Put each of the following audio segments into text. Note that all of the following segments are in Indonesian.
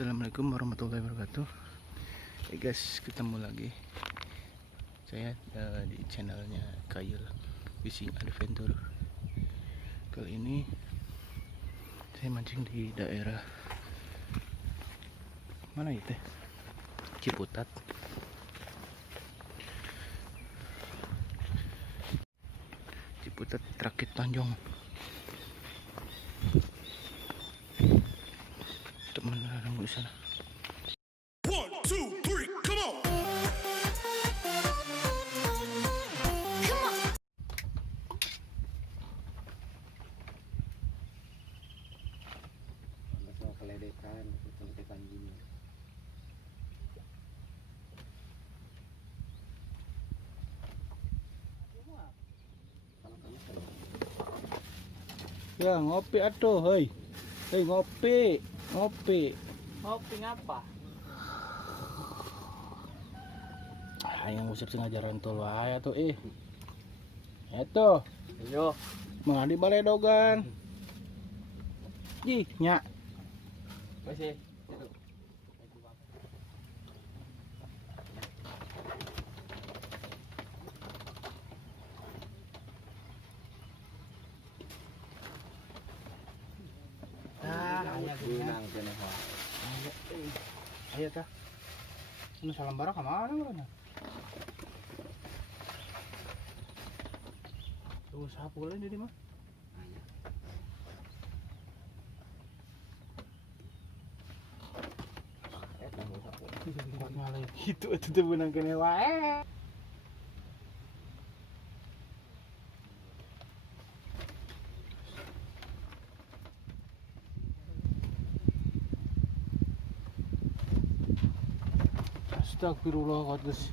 Assalamualaikum warahmatullahi wabarakatuh. Guys, ketemu lagi saya di channelnya Kayul Fishing Adventure. Kali ini saya mancing di daerah mana itu? Ciputat. Ciputat Rakit Tanjung. Teman nunggu di sana. 1, 2, 3, come on! Mau keledekan, keledekan gini. Ya ngopi atuh, hei. Hei ngopi, ngopi. Ngopi ngapa? Yang usap sengaja rentol wae tuh Eto, Ayo. mangadi baledogan. Ih, nya. Masih. Gunang kene ha. Ayo tah. Ini salam barang kemana mana? Tuh sapu lah ini mah. Kuat ngalih gitu itu tuh benang kene wae. Astagfirullah qaddus.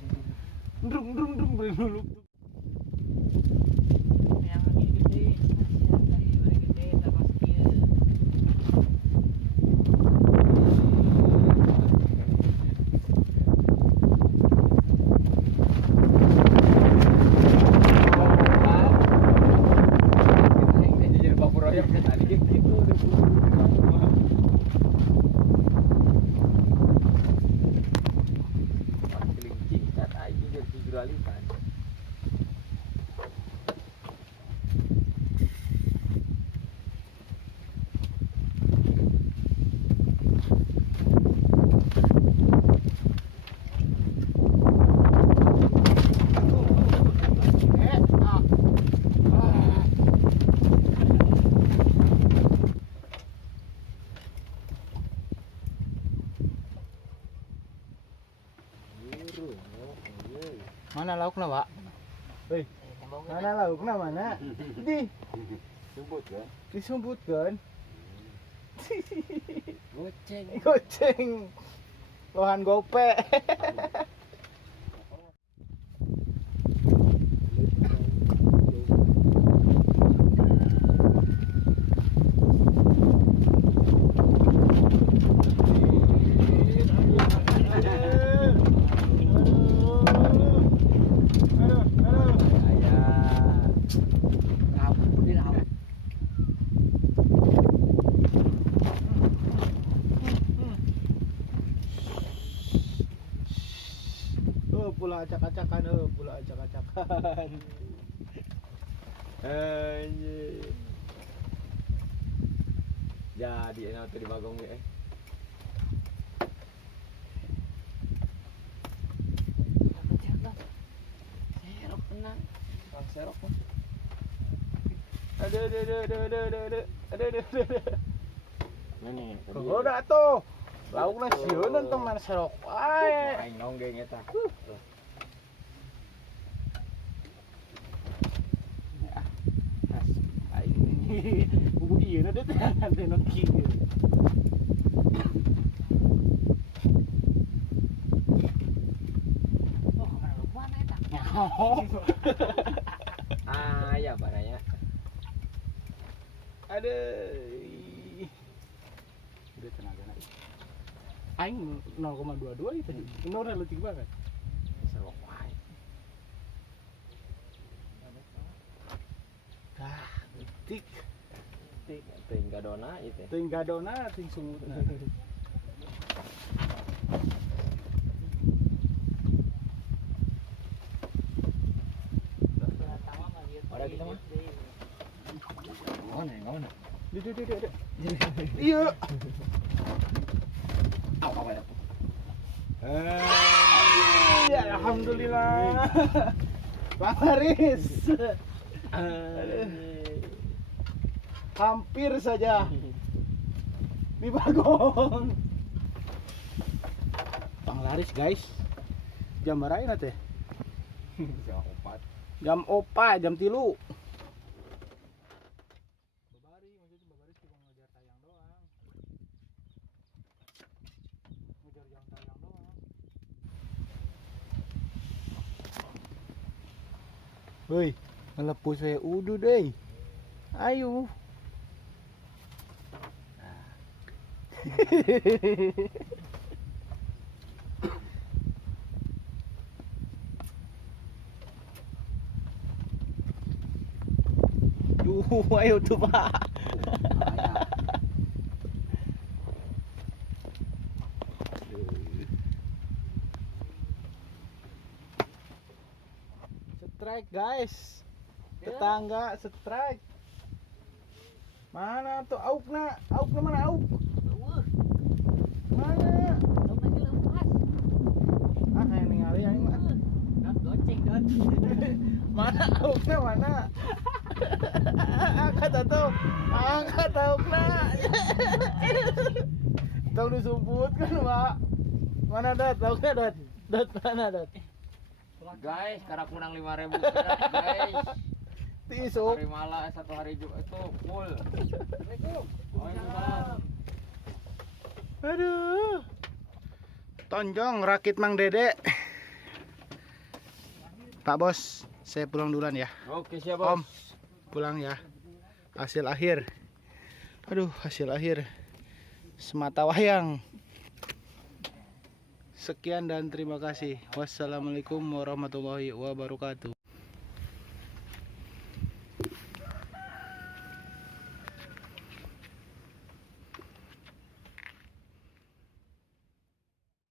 Ndrung beri dulu. Yang angin gede, dari gede sama skill. Jadi babur royok tadi gitu. Kelinci, cat aja jadi figuralikan. Mana lauknya, Pak? Hei, mana lauknya mana? Di Sebut kan? disumbutkan. Goceng. Goceng. Lohan gope. Pula acak-acakan, pula acak-acakan. Anjir. Jadi enak tuh di bagong ya. Serok tenang. Bang serok mah. Aduh. Mana? Udah tuh. Lauknya sieun teman serok wae. Aing nonggeng eta. Buku iya na deh nanti nongki. Oh, kemana lu mana eta? Ya baraya. Aduh. Udah tenaga na. Aing 0,22 itu. Ini relatif banget. Serok wae. Tik. Ting gadona itu. Ting gadona ting sungutna. Iya. Ya, alhamdulillah. Bang Haris. Hampir saja di bagong. Bang Laris guys. Jam berapa teh? Jam 4, jam 3. Babari, maksudnya Babari cuma ngejar tayang doang. Ngejar jam tayang doang. Woi, ngelepus we udu deh. Ayo. Ayo tuh Pak. Strike guys, tetangga strike. Mana tuh aukna? Aukna mana auk? Mana? Ah yang ningali yang mana? Goceng dot. Mana aukna mana? Angkat atuh, angkat aukna. Tong disumputkan Pak. Mana dat? Aukna dat? Dat mana dat? Guys, karena kunang 5.000 perak, guys. Tisuk. Hari malah satu hari juga itu full. Assalamualaikum. Aduh. Tonjong rakit Mang Dede. Pak Bos, saya pulang duluan ya. Oke, siap, Om, Bos. pulang ya. Hasil akhir. Aduh, hasil akhir. Semata wayang. Sekian dan terima kasih. Wassalamualaikum warahmatullahi wabarakatuh.